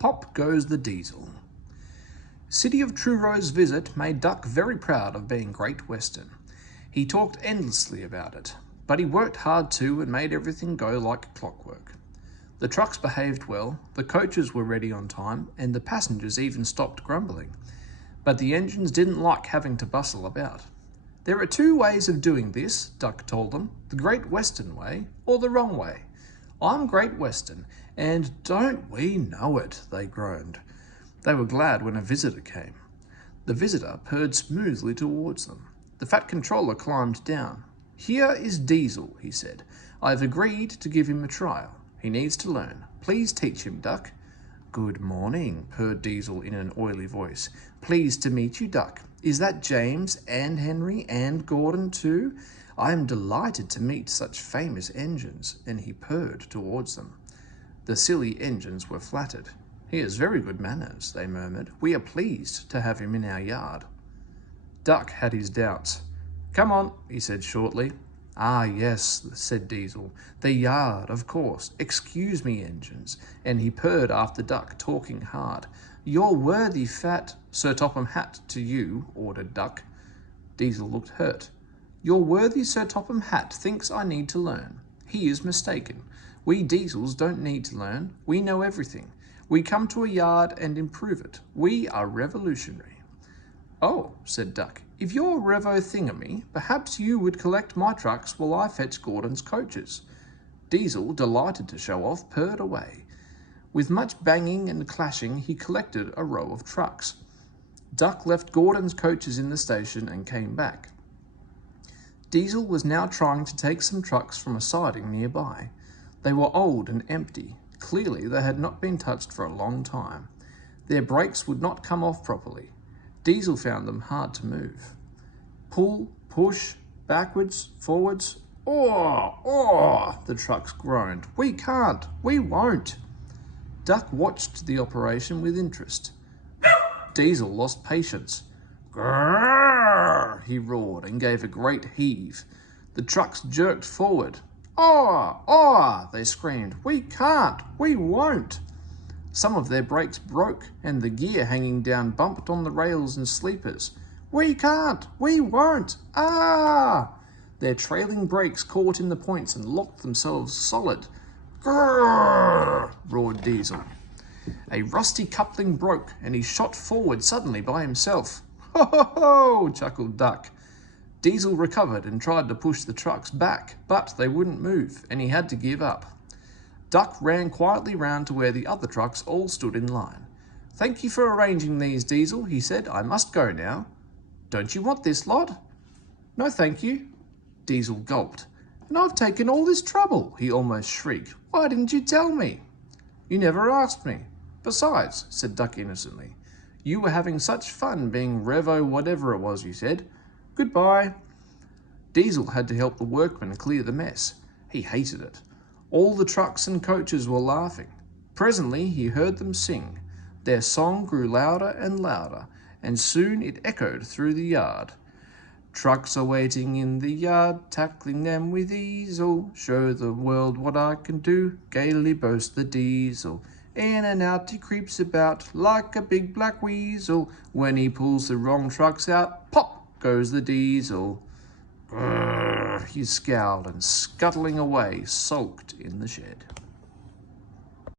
Pop goes the diesel. City of Truro's visit made Duck very proud of being Great Western. He talked endlessly about it, but he worked hard too and made everything go like clockwork. The trucks behaved well, the coaches were ready on time, and the passengers even stopped grumbling. But the engines didn't like having to bustle about. There are two ways of doing this, Duck told them, the Great Western way or the wrong way. I'm Great Western, and don't we know it, they groaned. They were glad when a visitor came. The visitor purred smoothly towards them. The fat controller climbed down. Here is Diesel, he said. I've agreed to give him a trial. He needs to learn. Please teach him, Duck. Good morning, purred Diesel in an oily voice. Pleased to meet you, Duck. Is that James and Henry and Gordon too? I am delighted to meet such famous engines, and he purred towards them. The silly engines were flattered. He has very good manners, they murmured. We are pleased to have him in our yard. Duck had his doubts. Come on, he said shortly. Ah, yes, said Diesel. The yard, of course. Excuse me, engines. And he purred after Duck, talking hard. Your worthy fat Sir Topham Hatt to you, ordered Duck. Diesel looked hurt. Your worthy Sir Topham Hatt thinks I need to learn. He is mistaken. We Diesels don't need to learn. We know everything. We come to a yard and improve it. We are revolutionary. Oh, said Duck, if you're revo-thingamy, perhaps you would collect my trucks while I fetch Gordon's coaches. Diesel, delighted to show off, purred away. With much banging and clashing, he collected a row of trucks. Duck left Gordon's coaches in the station and came back. Diesel was now trying to take some trucks from a siding nearby. They were old and empty. Clearly, they had not been touched for a long time. Their brakes would not come off properly. Diesel found them hard to move. Pull, push, backwards, forwards. The trucks groaned. We can't, we won't. Duck watched the operation with interest. Diesel lost patience. Grrr, he roared and gave a great heave. The trucks jerked forward. They screamed. We can't, we won't. Some of their brakes broke, and the gear hanging down bumped on the rails and sleepers. We can't, we won't, Their trailing brakes caught in the points and locked themselves solid. Grrr, roared Diesel. A rusty coupling broke, and he shot forward suddenly by himself. Ho, ho, ho, chuckled Duck. Diesel recovered and tried to push the trucks back, but they wouldn't move, and he had to give up. Duck ran quietly round to where the other trucks all stood in line. Thank you for arranging these, Diesel, he said. I must go now. Don't you want this lot? No, thank you. Diesel gulped. And I've taken all this trouble, he almost shrieked. Why didn't you tell me? You never asked me. Besides, said Duck innocently, you were having such fun being Revo whatever it was you said. Goodbye. Diesel had to help the workmen clear the mess. He hated it. All the trucks and coaches were laughing. Presently he heard them sing. Their song grew louder and louder, and soon it echoed through the yard. Trucks are waiting in the yard, tackling them with easel. Show the world what I can do, gaily boast the Diesel. In and out he creeps about like a big black weasel. When he pulls the wrong trucks out, pop goes the Diesel. Grrr, he scowled and, scuttling away, sulked in the shed.